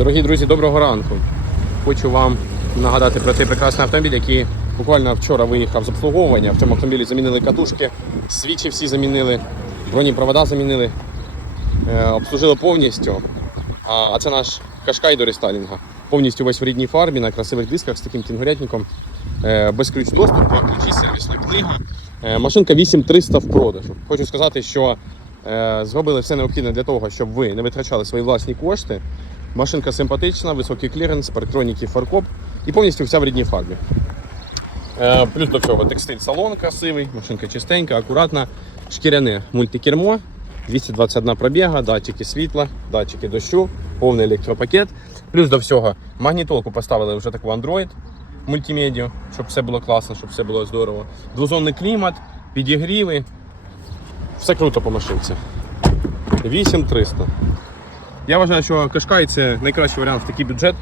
Дорогі друзі, доброго ранку. Хочу вам нагадати про цей прекрасний автомобіль, який буквально вчора виїхав з обслуговування. В цьому автомобілі замінили катушки, свічі всі замінили, бронепровода замінили, е, обслужили повністю. А, це наш кашкай до рестайлінга. Повністю весь в рідній фарбі на красивих дисках з таким кінгурятником. Е, без ключ доступу, ключі сервісна книга. Е, машинка 8300 в продажу. Хочу сказати, що зробили все необхідне для того, щоб ви не витрачали свої власні кошти. Машинка симпатична, високий кліренс, парктроніки, фаркоп і повністю вся в рідній фарбі. Е, Плюс до цього текстиль салон красивий, машинка чистенька, акуратна, шкіряне мультикермо, 221 пробіга, датчики світла, датчики дощу, повний електропакет. Плюс до всього магнітолку поставили вже таку Android мультимедію, щоб все було класно, щоб все було здорово. Двозонний клімат, підігріви. Все круто по машинці. 8300. Я вважаю, що Кашкай це найкращий варіант в такий бюджет,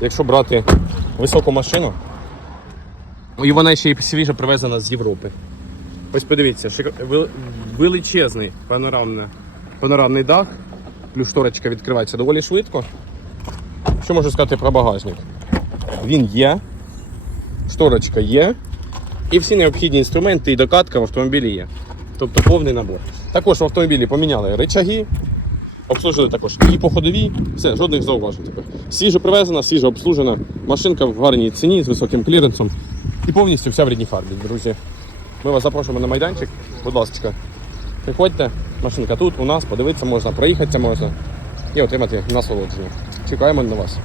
якщо брати високу машину. І вона ще й свіжо привезена з Європи. Ось подивіться, величезний панорамний, панорамний дах, плюс шторочка відкривається доволі швидко. Що можу сказати про багажник? Він є, шторочка є, і всі необхідні інструменти і докатка в автомобілі є. Тобто повний набор. Також в автомобілі поміняли речаги, обслужили також і по ходовій, все, жодних зауважень тепер. Свіжо привезена, свіжо обслужена, машинка в гарній ціні з високим кліренсом і повністю вся в рідній фарбі, друзі. Ми вас запрошуємо на майданчик, будь ласка. Приходьте, машинка тут, у нас, подивитися можна, проїхатися можна і отримати насолодження. Чекаємо на вас.